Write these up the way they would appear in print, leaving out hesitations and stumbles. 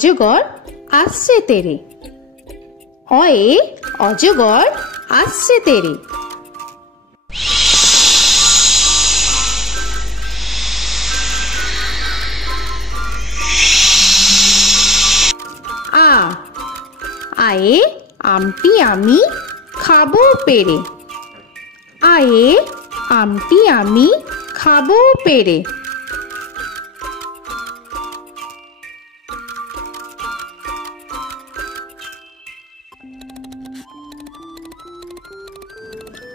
অজগর আসছে তেরে। অয়ে অজগর আসছে তেরে। আ আয়ে আমটি আমি খাবো পেরে। আয়ে আমটি আমি খাবো পেরে।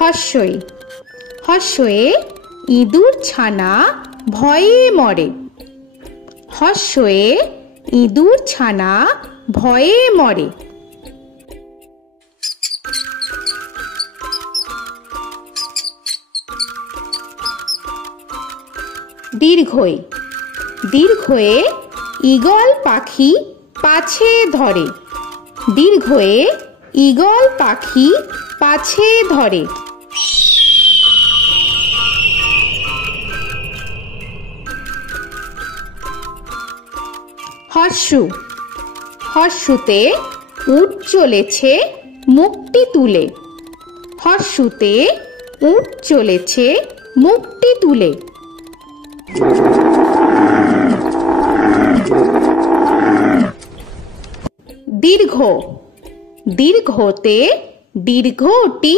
হর্ষই হর্ষয়ে ইঁদুর ছানা ভয়ে মরে। হর্ষয়ে ইঁদুর ছানা ভয়ে মরে। দীর্ঘই দীর্ঘয়ে ঈগল পাখি পাছে ধরে। দীর্ঘয়ে ঈগল পাখি পাছে ধরে। হর্ষু হর্ষুতে উট চলেছে মুখটি তুলে। হর্ষুতে উট চলেছে মুখটি তুলে। দীর্ঘ দীর্ঘতে দীর্ঘটি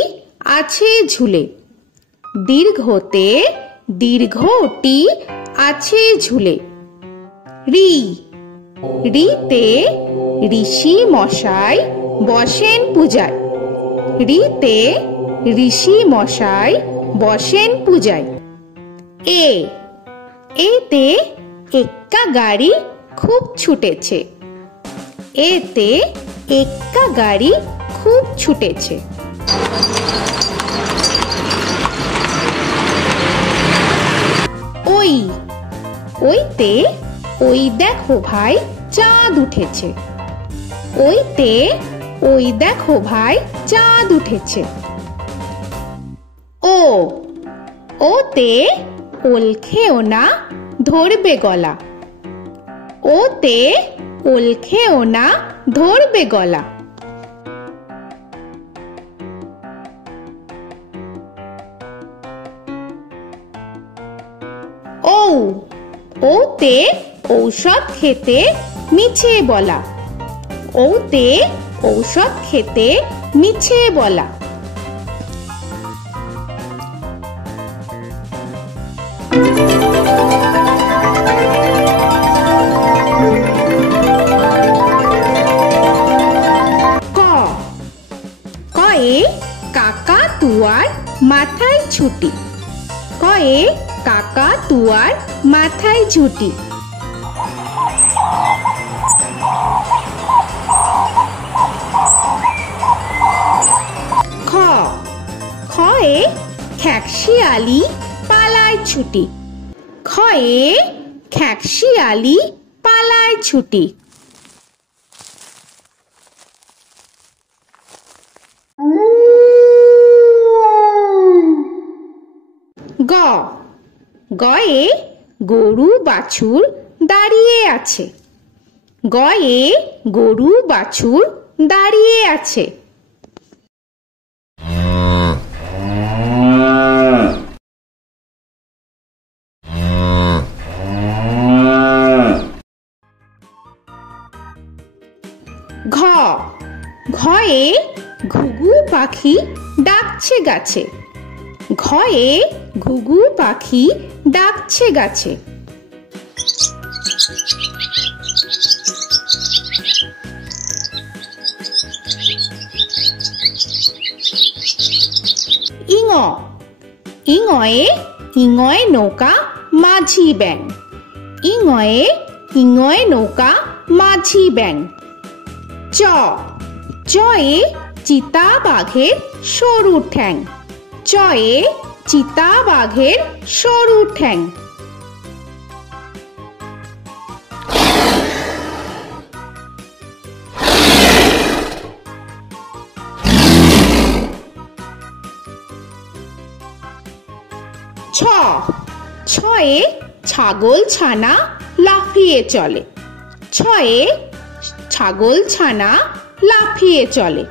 আছে ঝুলে। দীর্ঘতে দীর্ঘটি আছে ঝুলে। রি রিতে ঋষি মশাই বসেন পূজায়। রিতে ঋষি মশাই বসেন পূজায়। এ এতে এক্কা গাড়ি খুব ছুটেছে। এতে এক্কা গাড়ি খুব ছুটেছে। ওই ওইতে ওই দেখো ভাই চাঁদ উঠেছে। ওইতে ওই দেখো ভাই চাঁদ উঠেছে। ও ওতে ওল খেও না ধরবে গলা। ওতে ওল খেও না ধরবে গলা। ও ওতে ঔষধ খেতে মিছে বলা। ওতে ঔষধ খেতে মিছে বলা। ক কয়ে কাকাতুয়ার মাথায় ছুটি। কয়ে কাকাতুয়ার মাথায় ঝুঁটি। খ খয়ে খ্যাকশিয়ালি পালায় ছুটি। খয়ে খ্যাকশিয়ালি পালায় ছুটি। গ গয়ে গরু বাছুর দাঁড়িয়ে আছে। গয়ে গরু বাছুর দাঁড়িয়ে আছে। ঘ ঘয়ে ঘুঘু পাখি ডাকছে গাছে। ঘয়ে ঘুঘু পাখি ডাকছে গাছে। ইঙ ইঙয়ে ইঙয়ে নৌকা মাঝি ব্যাং। ইঙয়ে ইঙয়ে নৌকা মাঝি ব্যাং। চ চয়ে চিতা বাঘের সরু ঠ্যাং। চয়ে চিতা বাঘের সরু ঠ্যাং। ছ ছয়ে ছাগল ছানা লাফিয়ে চলে। ছয়ে ছাগল ছানা লাফিয়ে চলে।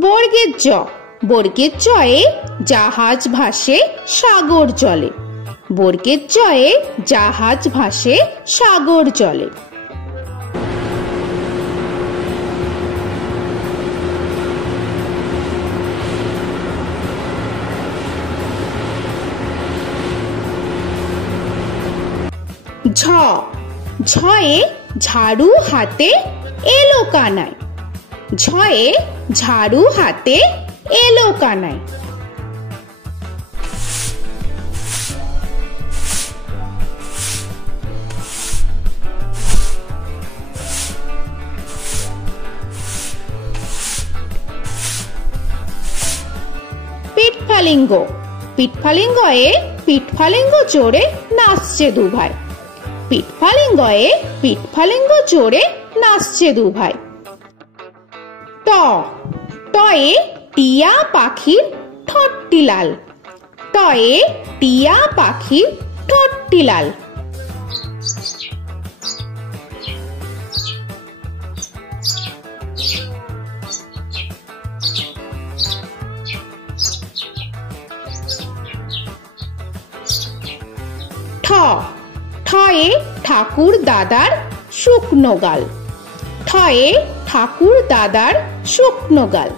বর্গের জ, বর্গের জয়ে জাহাজ ভাসে সাগর জলে। বর্গের জয়ে জাহাজ ভাসে সাগর জলে। ঝ, ঝয়ে ঝাড়ু হাতে এলো কানাই। ঝয়ে ঝাড়ু হাতে এলো কানাই। পিঠফালিঙ্গ, পিঠফালিঙ্গয়ে পিঠফালিঙ্গ চড়ে নাচছে দুভাই। পিঠফালিঙ্গয়ে পিঠফালিঙ্গ চড়ে নাচছে দুভাই। ট, টয়ে টিয়া পাখির ঠোঁটটি লাল। টয়ে টিয়া পাখির ঠোঁটটি লাল। ঠ, ঠয়ে ঠাকুর দাদার শুকনো গাল। ঠয়ে ঠাকুর দাদার শুকনো গাল।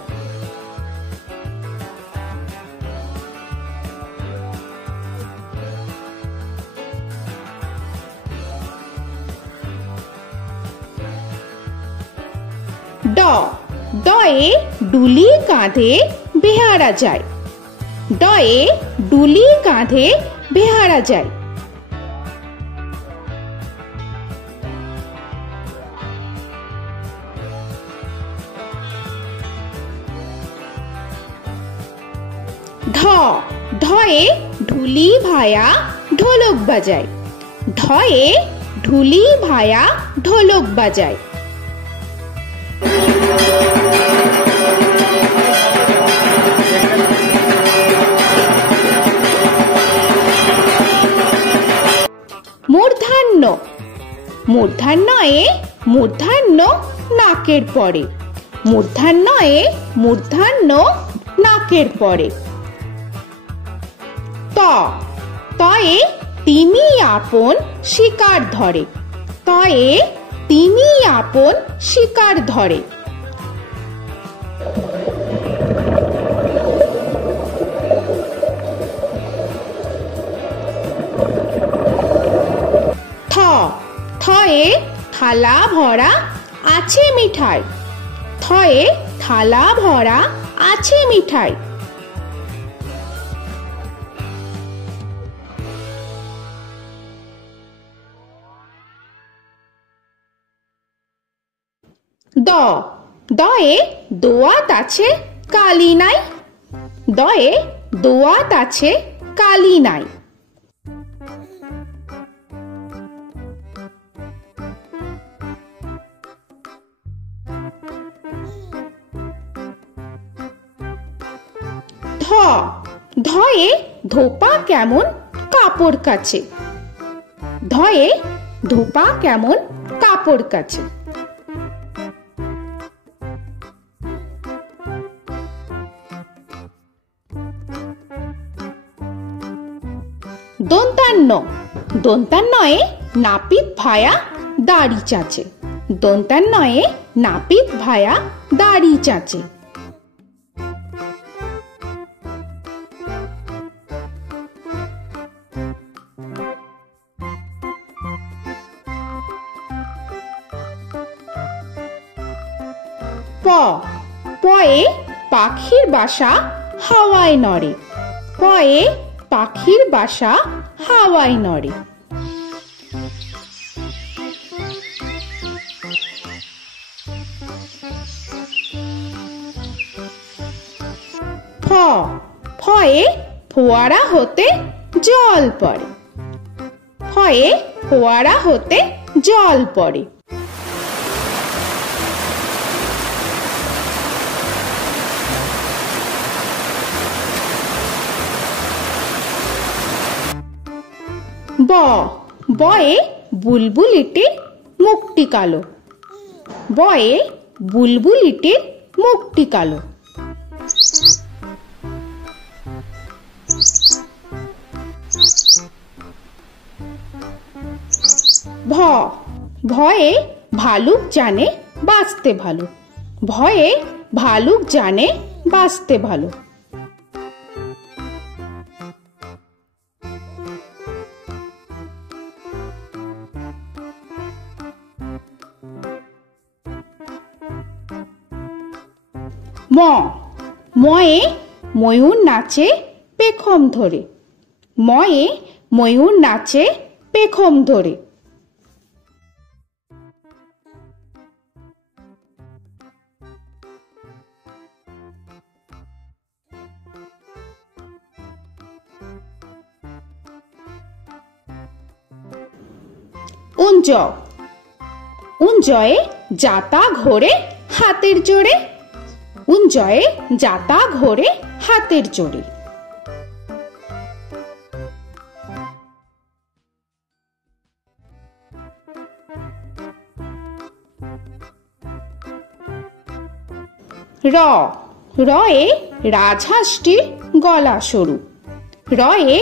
ড, ডয়ে ডুলি কাঁধে বেহারা যায়। ডয়ে ডুলি কাঁধে বেহারা যায়। ঢ, ঢয়ে ঢুলি ভায়া ঢোলক বাজায়। ঢয়ে ঢুলি ভায়া ঢোলক বাজায়। মূর্ধন্য, মূর্ধন্যয়ে মূর্ধন্য নাকের পরে। মূর্ধন্যয়ে মূর্ধন্য নাকের পরে। ত, তয়ে তিমি আপন শিকার ধরে। তয়ে তিমি আপন শিকার ধরে। থ, থয়ে থালা ভরা আছে মিঠাই। থয়ে থালা ভরা আছে মিঠাই। দ, দয়ে দোয়াত আছে কালি নাই। দয়ে দোয়াত আছে কালি নাই। ধ, ধয়ে ধোপা কেমন কাপড় কাছে। ধয়ে ধোপা কেমন কাপড় কাছে। দন্তান্ন, দন্তান্নয়ে নাপিত ভায়া দাড়ি চাচে। দন্তান্নয়ে নাপিত ভায়া দাড়ি চাচে। প, পয়ে পাখির বাসা হাওয়ায় নড়ে। পয়ে পাখির বাসা হাওয়ায় নড়ে। ফ, ফয়ে ফোয়ারা হতে জল পড়ে। ফয়ে ফোয়ারা হতে জল পড়ে। ব বয়ে বুলবুলিটির মুখটি কালো। বয়ে বুলবুলিটির মুখটি কালো। ভ ভয়ে ভালুক জানে বাঁচতে ভালো। ভয়ে ভালুক জানে বাঁচতে ভালো। ম ময়ে ময়ূর নাচে পেখম ধরে। ময়ে ময়ূর নাচে পেখম ধরে। উঞ্জ উঞ্জয়ে যাতা ঘোরে হাতের জোরে। উঞ্জয়ে যাতা ঘোরে হাতের জোরে। র রয়ে রাজহাঁসটির গলা সরু। রয়ে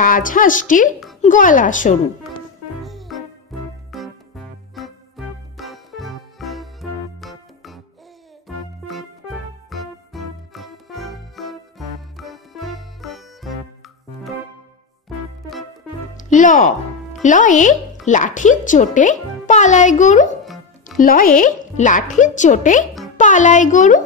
রাজহাঁসটির গলা সরু। ল লয়ে লাঠির চোটে পালায় গরু। লয়ে লাঠির চোটে পালায় গরু।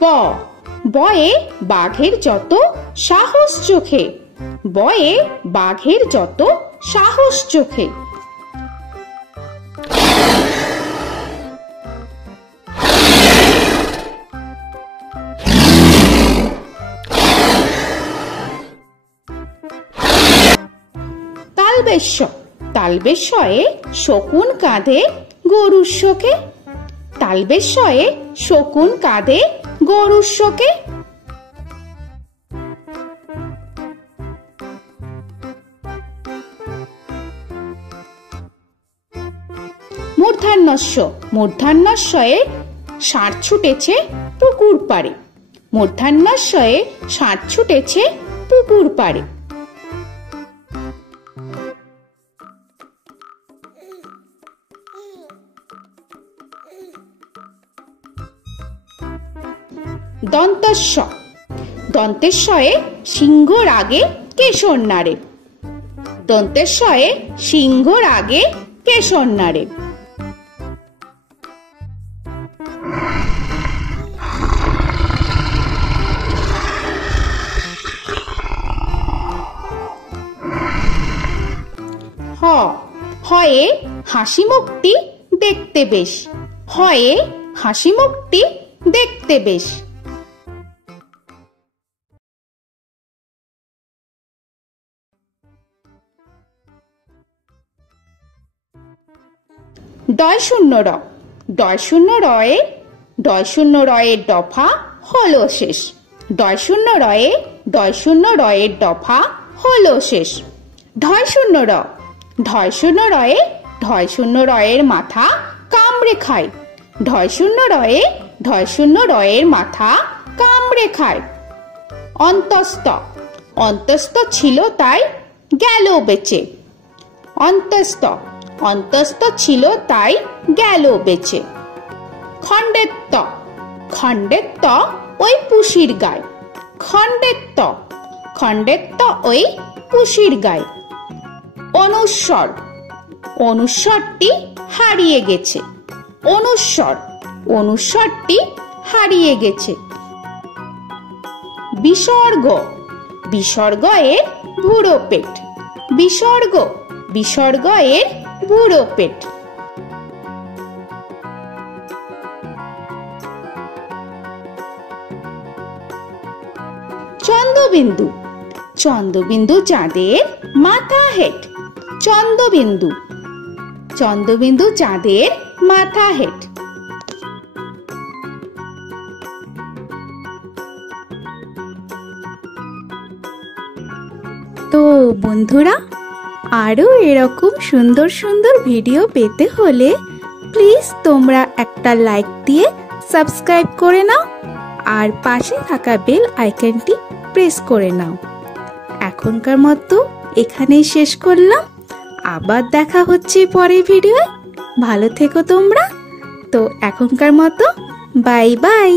ব বয়ে বাঘের যত সাহস চোখে। বয়ে বাঘের যত সাহস চোখে। তালবেশ্য তালবেশ্যয়ে শকুন কাঁধে গরুর শোকে। তালবেশ্যয়ে শকুন কাঁধে গরুর শোকে। মূর্ধন্যস্য মূর্ধন্যস্বয়ে ষাঁড় ছুটেছে পুকুর পাড়ে। মূর্ধন্যস্বয়ে ষাঁড় ছুটেছে পুকুর পাড়ে। দন্তস্ব দন্তেশ্বয়ে সিংহর আগে কেশর নাড়ে। দন্তেশ্বয়ে সিংহর আগে কেশর নাড়ে। হ হয়ে হাসি মুখটি দেখতে বেশ। হয়ে হাসি মুখটি দেখতে বেশ। ডয় শূন্য র ডয় শূন্য রয়ে ডয় শূন্য রয়ের দফা হলো শেষ। ডয় শূন্য রয়ে ডয় শূন্য রয়ের দফা হলো শেষ। ঢয় শূন্য র ঢয় শূন্য রয়ে ঢয় শূন্য রয়ের মাথা কামড়ে খায়। ঢয় শূন্য রয়ে ঢয় শূন্য রয়ের মাথা কামড়ে খায়। অন্তস্থ অন্তস্থ ছিল তাই গেল বেঁচে। অন্তস্থ অন্তস্থ ছিল তাই গেল বেঁচে। খণ্ডেত্ব খণ্ডেত্ব ওই পুষির গায়। খণ্ডেত্ব খণ্ডেত্ব ওই পুষির গায়। অনুস্বর অনুস্বরটি হারিয়ে গেছে। অনুস্বর অনুস্বরটি হারিয়ে গেছে। বিসর্গ বিসর্গ এর বুড়ো পেট। বিসর্গ বিসর্গ এর বুড়ো পেট। চন্দ্রবিন্দু চন্দ্রবিন্দু চাঁদের মাথা হেট। চন্দ্রবিন্দু চন্দ্রবিন্দু চাঁদের মাথা হেড। তো বন্ধুরা, আরও এরকম সুন্দর সুন্দর ভিডিও পেতে হলে প্লিজ তোমরা একটা লাইক দিয়ে সাবস্ক্রাইব করে নাও আর পাশে থাকা বেল আইকনটি প্রেস করে নাও। এখনকার মতো এখানেই শেষ করলাম, আবার দেখা হচ্ছে পরের ভিডিওয়। ভালো থেকো তোমরা। তো এখনকার মতো বাই বাই।